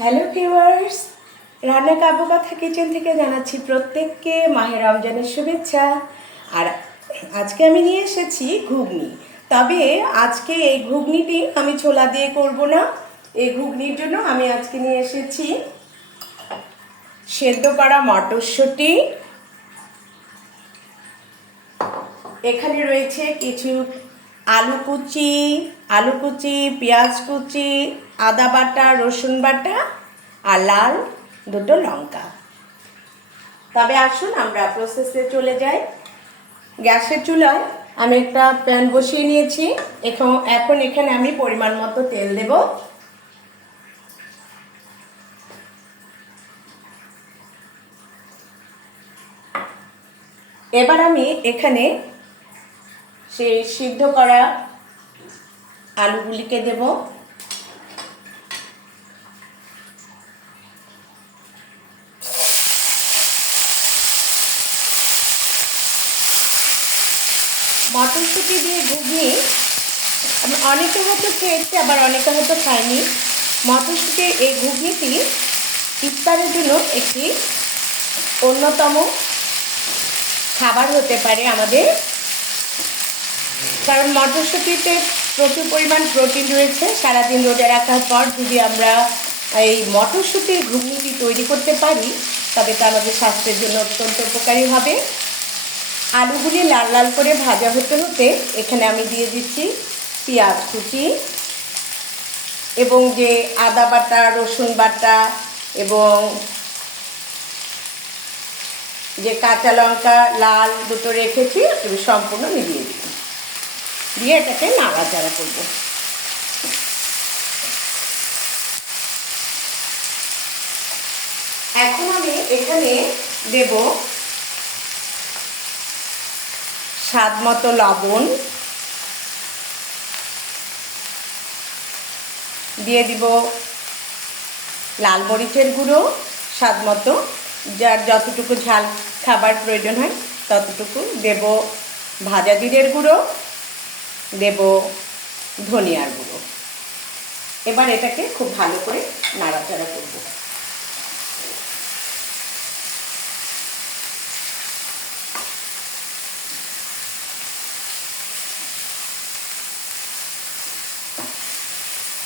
Hello viewers রান্না কথা kitchen থেকে জানাচ্ছি প্রত্যেককে মাহে রমজানের শুভেচ্ছা। আর আজকে আমি নিয়ে এসেছি ঘুগনি। তবে আজকে এই ঘুগনিটি আমি ছোলা দিয়ে করব না। এই ঘুগনির জন্য আমি আজকে নিয়ে এসেছি সেদ্ধ করা মটরশুঁটি। এখানে রয়েছে কিছু আলু কুচি আলু কুচি, পেঁয়াজ কুচি আদা বাটা, রসুন বাটা আর লাল দুটো লঙ্কা। তবে আসুন আমরা প্রসেসে চলে যাই। গ্যাসের চুলায় আমি একটা প্যান বসিয়ে নিয়েছি। এখন এখন এখানে আমি পরিমাণ মতো তেল দেব। এবার আমি এখানে সেই সিদ্ধ করা আলুগুলিকে দেব। মটরশুঁটি দিয়ে ঘুগনি। অনেকে হয়তো খেয়েছে, আবার অনেকে হয়তো খায়নি মটরশুঁটির এই ঘুগনিটি ইফতারের জন্য একটি অন্যতম খাবার হতে পারে আমাদের। কারণ মটরশুঁটিতে প্রচুর পরিমাণ প্রোটিন রয়েছে। সারাদিন রোজা রাখার পর যদি আমরা এই মটরশুঁটির ঘুগনিটি তৈরি করতে পারি তবে তা আমাদের স্বাস্থ্যের জন্য অত্যন্ত উপকারী হবে। আলুগুলি লাল লাল করে ভাজা হতে হতে এখানে আমি দিয়ে দিচ্ছি পেঁয়াজ কুচি এবং যে আদা বাটা, রসুন বাটা এবং যে কাঁচা লঙ্কা লাল দুটো রেখেছি সম্পূর্ণ মিলিয়ে দিই দিয়ে এটাকে নাড়াচাড়া করব। এখন আমি এখানে দেব স্বাদ মতো লবণ। দিয়ে দিব লাল মরিচের গুঁড়ো, স্বাদ মতো। যার যতটুকু ঝাল খাবার প্রয়োজন হয়, ততটুকু দেব ভাজা জিরের গুঁড়ো, দেব ধনিয়ার গুঁড়ো। এবার এটাকে খুব ভালো করে নাড়াচাড়া করব।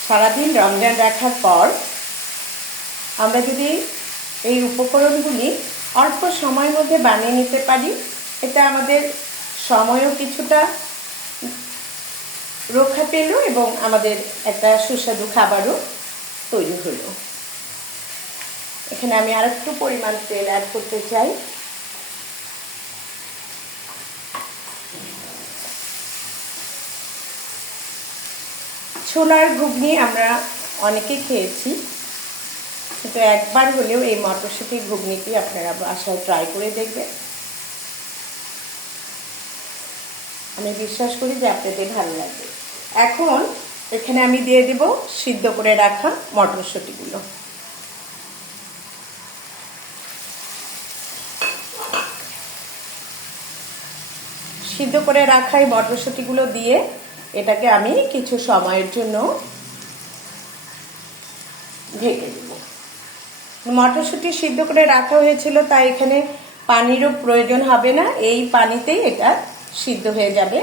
সারাদিন রমজান রাখার পর আমরা যদি এই উপকরণগুলি অল্প সময়ের মধ্যে বানিয়ে নিতে পারি, এটা আমাদের সময়ও কিছুটা রক্ষা পেল এবং আমাদের একটা সুস্বাদু খাবারও তৈরি হলো। এখানে আমি আর একটু পরিমাণ তেল অ্যাড করতে চাই। ছোলার ঘুগনি আমরা অনেকে খেয়েছি। কিন্তু একবার হলেও এই মটরশুঁটি ঘুগনিটি আপনারা বাসায় ট্রাই করে দেখবেন। আমি বিশ্বাস করি যে আপনাদের ভালো লাগবে। এখন এখানে আমি দিয়ে দেব সিদ্ধ করে রাখা মটরশুঁটিগুলো। সিদ্ধ করে রাখা এই মটরশুঁটিগুলো দিয়ে এটাকে আমি কিছু সময়ের জন্য ঢেকে দেব। মটরশুঁটি সিদ্ধ করে রাখা হয়েছিল, তাই এখানে পানিরও প্রয়োজন হবে না। এই পানিতেই এটা সিদ্ধ হয়ে যাবে।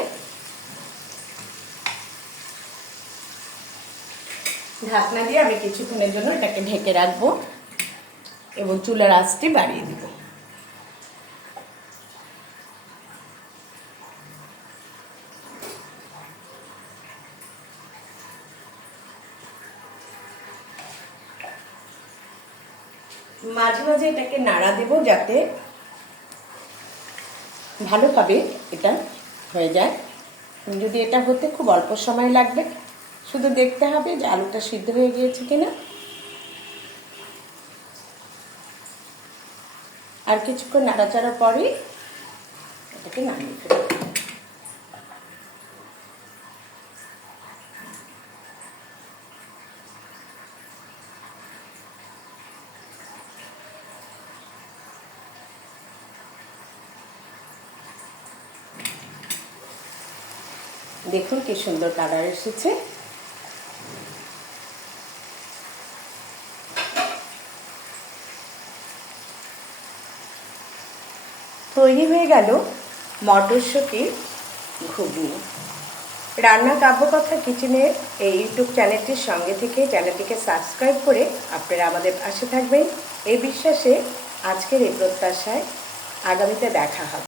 ঢাকনা দিয়ে আমি কিছুক্ষণের জন্য এটাকে ঢেকে রাখব এবং চুলার আঁচটি বাড়িয়ে দিব। মাঝে মাঝে এটাকে নাড়া দেব যাতে ভালোভাবে এটা হয়ে যায়। যদি এটা হতে খুব অল্প সময় লাগবে, শুধু দেখতে হবে যে আলুটা সিদ্ধ হয়ে গিয়েছে কিনা। আর কিছুক্ষণ নাড়াচাড়া পরে এটাকে নামিয়ে ফেলব। দেখুন কি সুন্দর কালার এসেছে। তৈরি হয়ে গেল মটরশুঁটির ঘুগনি। রান্না কাব্যকথা কিচেনের এই ইউটিউব চ্যানেলটির সঙ্গে থেকে চ্যানেলটিকে সাবস্ক্রাইব করে আপনারা আমাদের পাশে থাকবেন। এই বিশ্বাসে আজকের এই প্রত্যাশায় আগামীতে দেখা হবে।